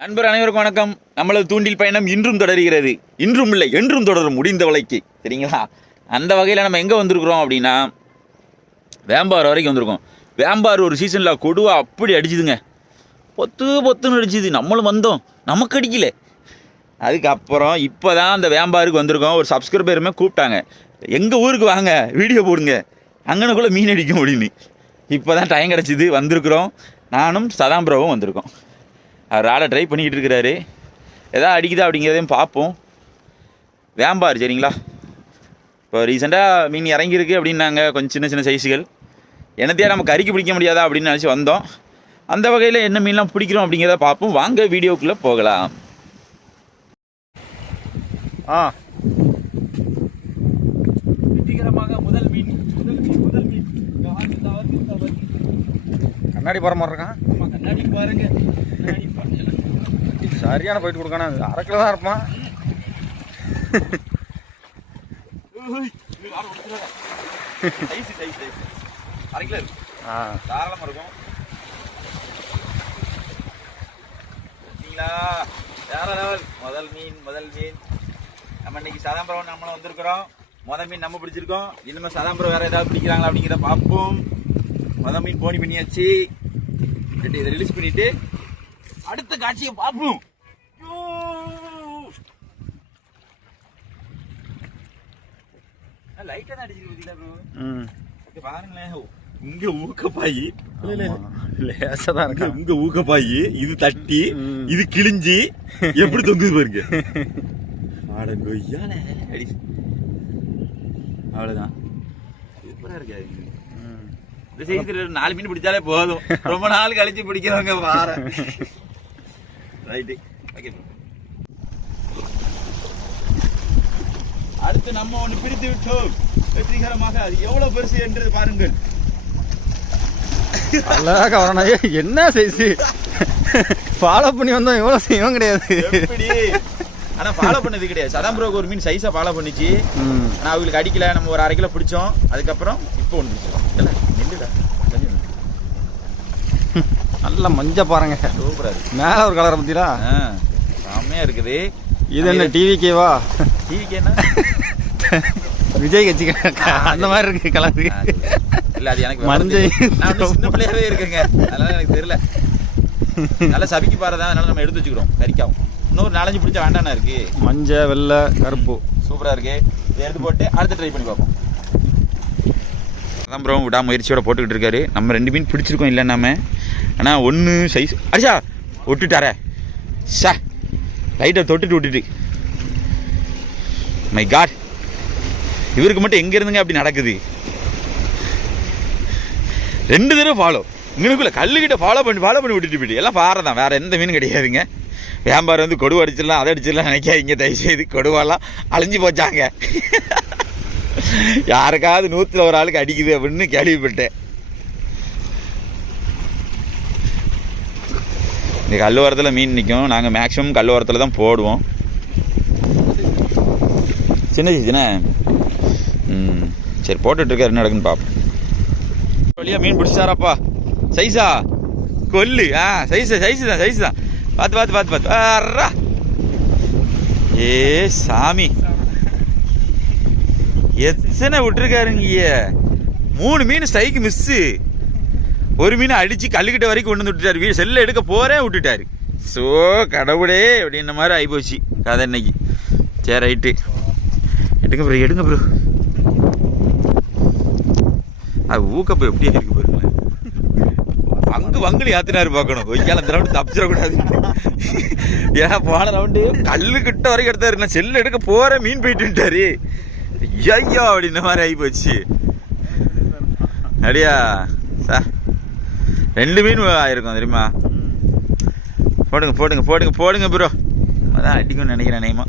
நண்பர் அனைவருக்கும் வணக்கம். நம்மளது தூண்டில் பயணம் இன்றும் தொடர்கிறது. இன்றும் இல்லை என்றும் தொடரும் முடிந்த வலைக்கு. சரிங்களா? அந்த வகையில் நம்ம எங்கே வந்திருக்கிறோம் அப்படின்னா வேம்பார் வரைக்கும் வந்திருக்கோம். வேம்பார் ஒரு சீசனில் கொடுவா அப்படி அடிச்சுதுங்க. பொத்துன்னு அடிச்சுது. நம்மளும் வந்தோம், நமக்கு அடிக்கல. அதுக்கப்புறம் இப்போ தான் அந்த வேம்பாருக்கு வந்திருக்கோம். ஒரு சப்ஸ்கிரைபருமே கூப்பிட்டாங்க, எங்கள் ஊருக்கு வாங்க வீடியோ போடுங்க, அங்கனக்குள்ளே மீன் அடிக்கும் அப்படின்னு. இப்போ தான் டைம் கிடச்சிது, வந்திருக்கிறோம். நானும் சதாம்பிரவும் வந்திருக்கோம். அவர் ஆளை ட்ரை பண்ணிக்கிட்டு இருக்கிறாரு. எதாவது அடிக்குதா அப்படிங்கிறதையும் பார்ப்போம். வேம்பார் சரிங்களா? இப்போ ரீசெண்டாக மீன் இறங்கியிருக்கு அப்படின்னாங்க, கொஞ்சம் சின்ன சின்ன சைஸுகள். என்னத்தையா நம்ம கறிக்கு பிடிக்க முடியாதா அப்படின்னு நினச்சி வந்தோம். அந்த வகையில் என்ன மீன்லாம் பிடிக்கிறோம் அப்படிங்கிறத பார்ப்போம். வாங்க வீடியோக்குள்ளே போகலாம். வெற்றிகரமாக முதல் மீன். கண்ணாடி போகிற மாதிரி இருக்கான். கண்ணாடி பாருங்க, சரியான போயிட்டு கொடுக்கானா. அரை கிலோ தான் இருப்பான். அரை கிலோ இருக்கு, தாராளமாக இருக்கும். வேற லெவல். முதல் மீன். நம்ம இன்னைக்கு சதாம்பரம் நம்மளும் வந்திருக்கிறோம். முதல் மீன் நம்ம பிடிச்சிருக்கோம். இனிமேல் சதாம்பரம் வேற ஏதாவது பிடிக்கிறாங்களா அப்படிங்கிறத பார்ப்போம். முதல் மீன் போனி பண்ணியாச்சு. இதை ரிலீஸ் பண்ணிட்டு அடுத்த காட்சியை பார்ப்போம். லைட்டா தான் அடிச்சிருக்கு பாருங்களேன். இங்க ஊக்கப்பாயி லேசா தான் இருக்கு. இங்க ஊக்கப்பாயி இது தட்டி இது கிழிஞ்சி எப்படி தொங்குது பாருங்க. அவ்வளவுதான். சூப்பரா இருக்காது. இந்த சைஸ்ல 4 மீன் பிடிச்சாலே போதும். ரொம்ப நாள் கழிச்சு பிடிக்கிறவங்க பாரு. ரைட்டு. ஓகே. அடுத்து நம்ம ஒன்று பிடித்து விட்டோம் வெற்றிகரமாக. அது எவ்வளவு பெருசு என்று பாருங்கள். அழகா வரணும். என்ன சைஸ் ஃபாலோ பண்ணி வந்தோம். எவ்வளவு செய்வோம் கிடையாது. எப்படி ஆனா ஃபாலோ பண்ணது கிடையாது. சதாம்பரோக்கு ஒரு மீன் சைஸா ஃபாலோ பண்ணிச்சு. ஆனா அவங்களுக்கு அடிக்கல. நம்ம ஒரு 1/2 கிலோ பிடிச்சோம். அதுக்கப்புறம் இப்போ ஒன்று பிடிச்சோம். நல்ல மஞ்ச பாருங்க, சூப்பரா இருக்கு. மேல ஒரு கலரை பத்தியா செம்மையா இருக்குது. இது என்ன டிவிக்கேவா? டிவிக்கேன்னா விஜய் கட்சி அந்த மாதிரி இருக்கு கலர். இல்ல அது எனக்கு மஞ்சள். நான் சின்ன பிள்ளையாவே இருக்குங்க, அதனால எனக்கு தெரியல. நல்லா சபிக்கு பாருதான், அதனால நம்ம எடுத்து வச்சுக்கிறோம். கறிக்காவும் இன்னொரு 4-5 பிடிச்சா வேண்டானா இருக்கு. மஞ்சள் வெள்ளை கருப்பு சூப்பரா இருக்கு. இதை எடுத்து போட்டு அடுத்து ட்ரை பண்ணி பார்ப்போம். அதான் ப்ரோ விடாமுயற்சியோட போட்டுக்கிட்டு இருக்காரு. நம்ம 2 மீன் பிடிச்சிருக்கோம் இல்லை நாம. ஆனால் ஒன்று சைஸ் அடிச்சா விட்டுட்டாரே. சா லைட்டை தொட்டுட்டு விட்டுட்டு. மை காட், இவருக்கு மட்டும் எங்கே இருந்துங்க அப்படி நடக்குது? 2 தடவை ஃபாலோ. இங்கனுக்குள்ள கல்லுக்கிட்ட ஃபாலோ பண்ணி விட்டுட்டு போயிட்டு எல்லாம் பாறை தான், வேறு எந்த மீனும் கிடையாதுங்க. வியாபாரம் வந்து கொடுவா அடிச்சிடலாம், அதை அடிச்சிடலாம் நினைக்காதீங்க தயவுசெய்து. கொடுவாலாம் அழிஞ்சு போச்சாங்க. யாருக்காவது 100ல் ஒரு ஆளுக்கு அடிக்குது அப்படின்னு கேள்விப்பட்டேன். இந்த கல்லுவரத்தில் மீன் நிற்கும். நாங்கள் மேக்ஸிமம் கல்லுவரத்தில் தான் போடுவோம். சின்ன சைஸ்ண்ணே. சரி போட்டுட்ருக்காரு, என்ன நடக்குன்னு பார்ப்போம். வழியாக மீன் பிடிச்சாராப்பா. சைஸா கொல்லு. சைஸு தான். பார்த்து அறா. ஏ சாமி, எத்தனை விட்டுருக்காருங்க. 3 மீன் ஸ்ட்ரைக்கு மிஸ்ஸு. ஒரு மீனை அடித்து கல்லுக்கிட்ட வரைக்கும் கொண்டு வந்து விட்டுட்டாரு. செல்லை எடுக்க போகிறேன் விட்டுட்டாரு. ஸோ கடவுளே அப்படின்ற மாதிரி ஆகிப்போச்சு கதை இன்னைக்கு. சரி ரைட்டு, எடுங்க ப்ரோ. அது ஊக்கப்போ எப்படியா இருக்கு பாருங்களேன். வங்குலி ஏற்றினாரு பார்க்கணும். ஒய்யால இந்த ரவுண்டு தப்பிச்சிடக்கூடாது. ஏன்னா போன ரவுண்டு கல்லுக்கிட்ட வரைக்கும் எடுத்தாரு. நான் செல்லை எடுக்க போகிறேன், மீன் போயிட்டுட்டாரு. ஐயா அப்படின்ற மாதிரி ஆகிப்போச்சு. அப்படியா சார்? 2 மீன் ஆயிருக்கும் தெரியுமா? போடுங்க ப்ரோ. அதான் அடிக்கும்னு நினைக்கிறேன் நேமா.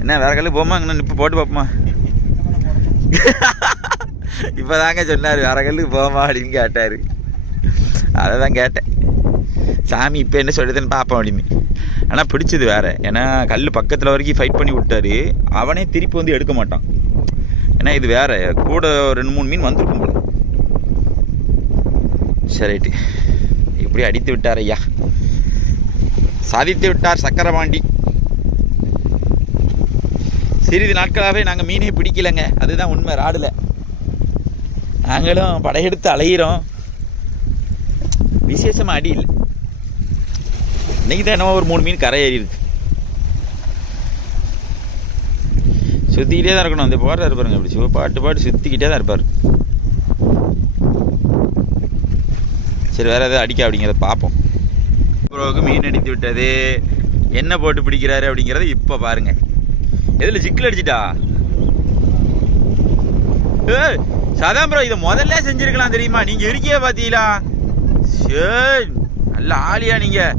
என்ன வேற கல்லு போமா? இங்கே இப்போ போட்டு பார்ப்போமா? இப்போ தாங்க சொன்னார் வேற கல்லுக்கு போமா அப்படின்னு கேட்டார். அதை தான் கேட்டேன். சாமி இப்போ என்ன சொல்லுதுன்னு பார்ப்போம் அப்படின்னு. ஆனால் பிடிச்சது வேற. ஏன்னா கல் பக்கத்தில் வரைக்கும் ஃபைட் பண்ணி விட்டாரு. அவனே திருப்பி வந்து எடுக்க மாட்டான். ஏன்னா இது வேற கூட 2-3 மீன் வந்திருக்கும் போல. சரி ரைட்டு, இப்படி அடித்து விட்டார் ஐயா. சாதித்து விட்டார் சக்கரபாண்டி. சிறிது நாட்களாகவே நாங்கள் மீனே பிடிக்கலைங்க, அதுதான் உண்மை. ராடில் நாங்களும் படையெடுத்து அலைகிறோம், விசேஷமாக அடி இல்லை. இன்னைக்கு தான் என்னவோ ஒரு 3 மீன் கரை ஏறி இருக்கு. சுற்றிக்கிட்டே தான் இருக்கணும். அந்த போடுறாரு பாருங்க, அப்படி பாட்டு சுற்றிக்கிட்டே தான் இருப்பார். சரி, வேறு எதாவது அடிக்க அப்படிங்கிறத பார்ப்போம். ப்ரோவுக்கு மீன் அடித்து விட்டது. என்ன போட்டு பிடிக்கிறாரு அப்படிங்கிறத இப்போ பாருங்க. எதில் சிக்கல் அடிச்சிட்டா? சதான் ப்ரோ, இதை முதல்ல செஞ்சுருக்கலாம் தெரியுமா? நீங்கள் இருக்கியே பார்த்தீங்களா? சரி, நல்ல ஆளியா நீங்கள்.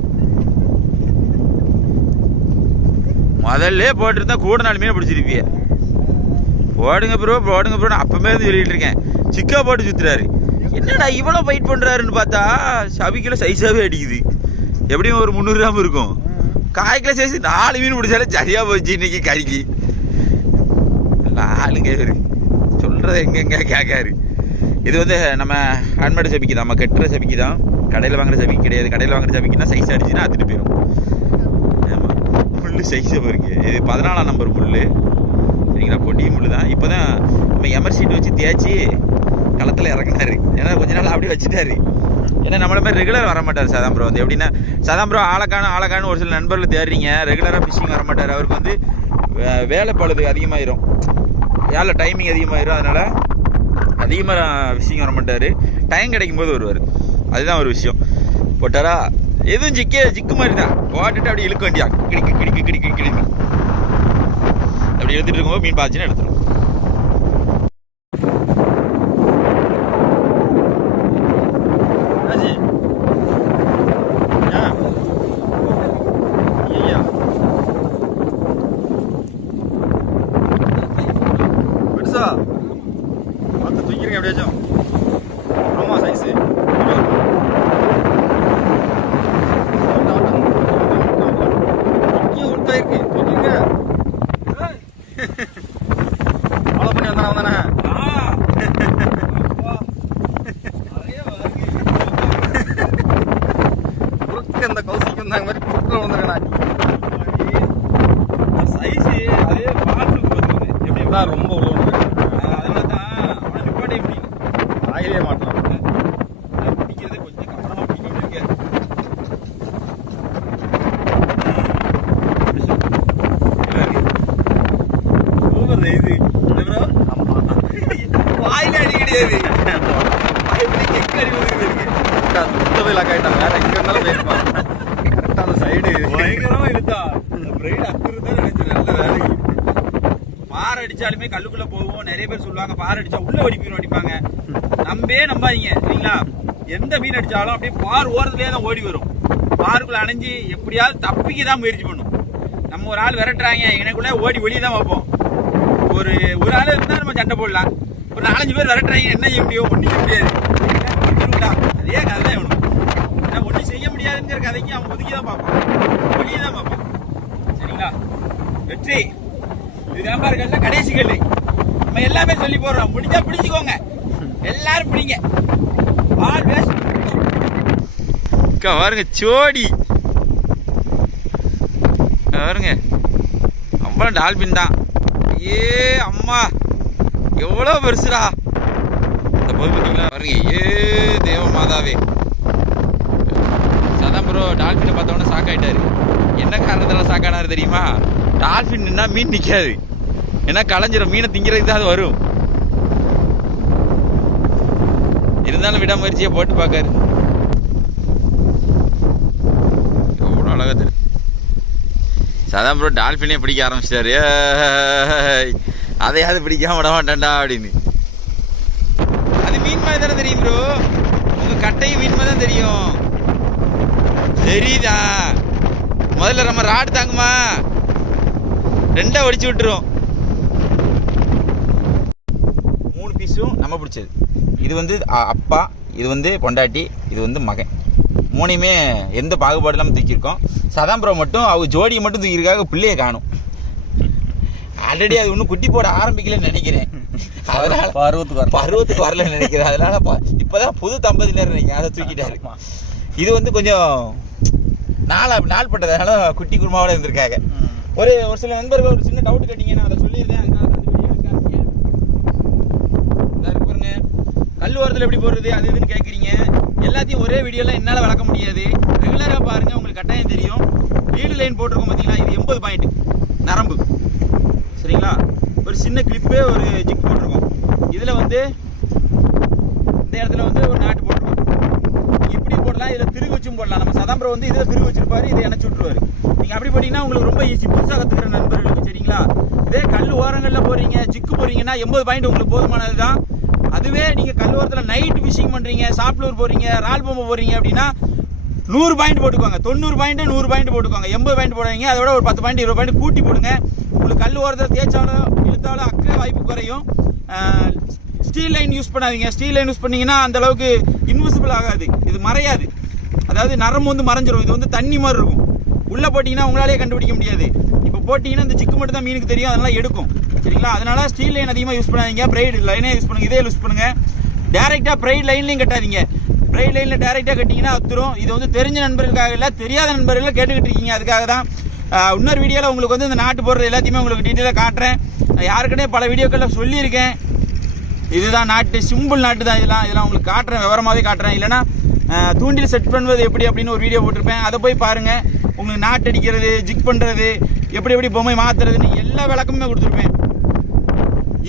முதல்ல போட்டுருந்தா கூட 4 மீனை பிடிச்சிருப்பிய. போடுங்க ப்ரோ போடுங்க ப்ரோ, அப்பமே இருந்து சொல்லிட்டு இருக்கேன். சிக்கா போட்டு சுற்றுறாரு. என்னடா இவ்வளோ ஃபைட் பண்ணுறாருன்னு பார்த்தா சபிக்கிலோ சைஸாகவே அடிக்குது. எப்படியும் ஒரு 300 கிராம் இருக்கும். காய்க்கிலோ சைஸ் 4 மீன் பிடிச்சாலே சரியாக போச்சு இன்னைக்கு கறிக்கு. ஆளுங்க சொல்கிறத எங்கெங்க கேட்காரு. இது வந்து நம்ம ஹேண்ட்மேடு சபிக்கு தான், நம்ம கெட்டுற சபிக்கு தான். கடையில் வாங்குற சபிக்கு கிடையாது. கடையில் வாங்குற சபிக்குன்னா சைஸ் அடிச்சுன்னா அத்துட்டு போயிடும். ஆமாம், முள் சைஸை பாருங்க. இது 14ஆம் நம்பர் முள். சரிங்களா, பொட்டி முள் தான். இப்போ தான் நம்ம எமர் சீட் வச்சு தேய்ச்சி களத்தில் இறங்கினாரு. ஏன்னா கொஞ்ச நாள் அப்படியே வச்சுட்டாரு. ஏன்னா நம்மள மாதிரி ரெகுலர் வர மாட்டார் சதாம் ப்ரோ. வந்து எப்படின்னா சதாம் ப்ரோ ஆளக்கானு ஒரு சில நண்பர்கள் தேடுறீங்க. ரெகுலராக ஃபிஷிங் வர மாட்டார். அவருக்கு வந்து வேலை பழுது அதிகமாகிடும், வேலை டைமிங் அதிகமாகிடும். அதனால் அதிகமாக ஃபிஷிங் வர மாட்டார். டைம் கிடைக்கும் போது வருவார். அதுதான் ஒரு விஷயம். போட்டாரா எதுவும் ஜிக்கு மாதிரி தான். போட்டுட்டு அப்படி இழுக்க வேண்டியா, கிடிக்கு அப்படி எடுத்துகிட்டு இருக்கும்போது மீன் பாய்ச்சின்னு எடுத்துரும். பார்த்து தூக்கிடுங்க எப்படியாச்சும். ஆமாம், சைஸு இங்கே உள்தாயிருக்கு. தூக்கிடுங்க. ஃபாலோ பண்ணி வந்தானே குறுக்க இந்த கௌசிக்கு வந்தாங்க மாதிரி குறுக்கில் வந்துருக்கேண்ணா. சைஸு அதே எப்படிதான் ரொம்ப உள்ள ஆயிலே மாட்டலாம். பிடிக்கிறதே கொஞ்சம் கவனமாக பிடிக்க வேண்டியிருக்கேன். வாயில அடி கிடையாது, வேற எங்க இருந்தாலும் போயிருப்பான். கரெக்டாக அந்த சைடு பயங்கரமா இருந்தா பிரைட் அக்குறதான் நினைச்சு நல்ல வேலைக்கு. பாறை அடிச்சாலுமே கல்லுக்குள்ள போவோம். நிறைய பேர் சொல்லுவாங்க பாறை அடிச்சா உள்ள அடிப்பாங்க. நம்பாதீங்க சரிங்களா. எந்த மீன் அடிச்சாலும் அப்படியே பார் ஓரத்துலேயே தான் ஓடி வரும். பாருக்குள்ள அணைஞ்சு எப்படியாவது தப்பிக்க தான் முயற்சி பண்ணும். நம்ம ஒரு ஆள் விரட்டுறாங்க எனக்குள்ள ஓடி வெளியே தான் வைப்போம். ஒரு ஆள் இருந்தால் நம்ம சண்டை போடலாம். ஒரு 4-5 பேர் விரட்டுறாங்க, என்ன செய்ய முடியும்? ஒன்றும் செய்ய முடியாது. அதே கதை தான் வேணும். நான் ஒன்றும் செய்ய முடியாதுங்கிற கதைக்கு அவன் ஒதுக்கி தான் பார்ப்பான், வெளியே தான் பார்ப்பான். சரிங்களா, வெற்றி இது வியாபாரங்கள்ல கடைசி கல்லு. நம்ம எல்லாமே சொல்லி போடுறோம். முடிஞ்சா பிடிச்சிக்கோங்க, எல்லாரும் பிடிங்க. பாருங்க சோடி பாருங்க, அவ்வளோ டால்பின் தான். ஏ அம்மா எவ்வளோ பெருசுடா இந்த போது பார்த்தீங்களா பாருங்க. ஏ தேவ மாதாவே. சதான் ப்ரோ டால்பினை பார்த்தோன்னே ஷாக்காயிட்டாரு. என்ன காரணத்தால ஷாக்கானாரு தெரியுமா? டால்பின் நின்னா மீன் நிற்காது, ஏன்னா களைஞ்சிரும். மீனை திங்கிறதுக்கு தான் அது வரும். இருந்தாலும் விடாமுயற்சியை போட்டு பார்க்காரு. எவ்வளோ அழகா தெரியும். சதான் ப்ரோ டால்ஃபினே பிடிக்க ஆரம்பிச்சிட்டாரு. அதையாவது பிடிக்காம விட மாட்டேன்டா அப்படின்னு. அது மீன் மாதிரி தானே தெரியும் ப்ரோ, உங்க கட்டையும் மீன் மாதிரி தான் தெரியும். தெரியுதா? முதல்ல நம்ம ராடு தாங்குமா, 2 ஒடிச்சு விட்டுரும். 3 பீஸும் நம்ம பிடிச்சது. இது வந்து அப்பா, இது வந்து பொண்டாட்டி, இது வந்து மகன். 3மே எந்த பாகுபாடு இல்லாமல் தூக்கியிருக்கோம். சதாம் ப்ரோ மட்டும் அவங்க ஜோடியை மட்டும் தூக்கியிருக்காங்க, பிள்ளையை காணும். ஆல்ரெடி அது ஒன்றும் குட்டி போட ஆரம்பிக்கலன்னு நினைக்கிறேன். அதனால பருவத்துக்கு வரலன்னு நினைக்கிறேன். அதனால இப்போதான் புது தம்பதியினர் நினைக்கிறேன், அதை தூக்கிட்டாரு. இது வந்து கொஞ்சம் நாள்பட்டதால குட்டி குருமாவோட இருந்திருக்காங்க. ஒரு சில நண்பர்கள் ஒரு சின்ன டவுட் கேட்டீங்க, நான் அதை சொல்லியிருந்தேன். அதனால அந்த வீடியோ எடுக்காதீங்க. பாருங்க, கல் ஓரத்தில் எப்படி போடுறது அது இதுன்னு கேட்குறீங்க. எல்லாத்தையும் ஒரே வீடியோவில் என்னால் வளர்க்க முடியாது. ரெகுலராக பாருங்கள், உங்களுக்கு கட்டாயம் தெரியும். லீடு லைன் போட்டிருக்கோம் பார்த்தீங்களா, இது 80 பாயிண்ட் நரம்பு, சரிங்களா? ஒரு சின்ன கிளிப்பே ஒரு ஜிக் போட்டிருக்கோம். இதில் வந்து இந்த இடத்துல வந்து ஒரு நாட்டு போட்டிருக்கோம். இப்படி போடலாம், இதில் திருகு வச்சும் போடலாம். நம்ம சதாம்பரம் வந்து இதில் திருகு வச்சிருப்பாரு, இதை இணைச்சி விட்டுருவாரு. நீங்கள் அப்படி போட்டிங்கன்னா உங்களுக்கு ரொம்ப ஈஸி, புதுசாக கற்றுக்கிற நண்பர்களுக்கு, சரிங்களா? இதே கல் ஓரங்களில் போடுறீங்க, ஜிக்கு போடுறீங்கன்னா 80 பாயிண்ட் உங்களுக்கு போதுமானது தான். அதுவே நீங்கள் கல் ஓரத்தில் நைட் ஃபிஷிங் பண்ணுறீங்க, சாப்ளூர் போகிறீங்க, ரால் பொம்மை போகிறீங்க அப்படின்னா 100 பாயிண்ட் போட்டுக்கோங்க. 90 பாயிண்ட் 100 பாயிண்ட் போட்டுக்கோங்க. 80 பாயிண்ட் போடுவீங்க, அதோட ஒரு 10 பாயிண்ட் 20 பாயிண்ட் கூட்டி போடுங்க. உங்களுக்கு கல் ஓரத்தில் தேய்ச்சாலும் இழுத்தாலும் அக்கறை வாய்ப்பு குறையும். ஸ்டீல் லைன் யூஸ் பண்ணாதீங்க. ஸ்டீல் லைன் யூஸ் பண்ணீங்கன்னா அந்த அளவுக்கு இன்விசிபிள் ஆகாது, இது மறையாது. அதாவது நரம்பு வந்து மறைஞ்சிரும். இது வந்து தண்ணி மாதிரி இருக்கும். உள்ளே போட்டிங்கன்னா உங்களாலே கண்டுபிடிக்க முடியாது. இப்போ போட்டிங்கன்னா இந்த ஜிக்கு மட்டும் தான் மீனுக்கு தெரியும், அதெல்லாம் எடுக்கும், சரிங்களா? அதனால ஸ்டீல் லைன் அதிகமாக யூஸ் பண்ணாதீங்க. பிரைட் லைனே யூஸ் பண்ணுங்க. இதே யூஸ் பண்ணுங்க. டேரெக்டாக பிரைட் லைன்லையும் கட்டாதீங்க. பிரைட் லைனில் டேரெக்டாக கட்டிங்கன்னா அத்துரும். இது வந்து தெரிஞ்ச நண்பர்களுக்காக இல்லை, தெரியாத நண்பர்கள் கேட்டுக்கிட்டு இருக்கீங்க. அதுக்காக தான் இன்னொரு வீடியோவில் உங்களுக்கு வந்து இந்த நாட்டு போடுறது எல்லாத்தையுமே உங்களுக்கு டீட்டெயிலாக காட்டுறேன். யாருக்கிட்டே பல வீடியோக்களில் சொல்லியிருக்கேன். இதுதான் நாட்டு, சிம்பிள் நாட்டு தான். இதெல்லாம் உங்களுக்கு காட்டுறேன், விவரமாகவே காட்டுறேன். இல்லைனா தூண்டில் செட் பண்ணுவது எப்படி அப்படின்னு ஒரு வீடியோ போட்டிருப்பேன், அதை போய் பாருங்கள். உங்களுக்கு நாட்டு அடிக்கிறது, ஜிக் பண்ணுறது, எப்படி பொம்மை மாற்றுறதுன்னு எல்லா விளக்கமுமே கொடுத்துருப்பேன்.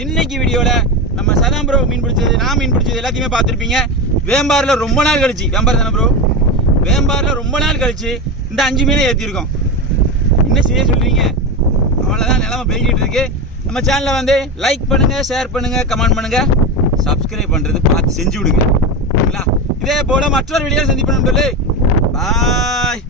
இன்னைக்கு வீடியோவில் நம்ம சதாம்பரம் மீன் பிடிச்சது, நான் மீன் பிடிச்சது எல்லாத்தையுமே பார்த்துருப்பீங்க. வேம்பாரில் ரொம்ப நாள் கழிச்சு, வேம்பார் தானே ப்ரோ, வேம்பாரில் ரொம்ப நாள் கழிச்சு இந்த 5 மீனை ஏற்றிருக்கோம். என்ன செய்ய சொல்கிறீங்க? அவ்வளோதான், நிலமை பெருகிட்டு இருக்கு. நம்ம சேனலில் வந்து லைக் பண்ணுங்கள், ஷேர் பண்ணுங்கள், கமெண்ட் பண்ணுங்கள், சப்ஸ்கிரைப் பண்ணுறது பார்த்து செஞ்சு விடுங்க, சரிங்களா? இதே போல் மற்றொரு வீடியோ சந்திப்பேன் நண்பர்களே. பாய்.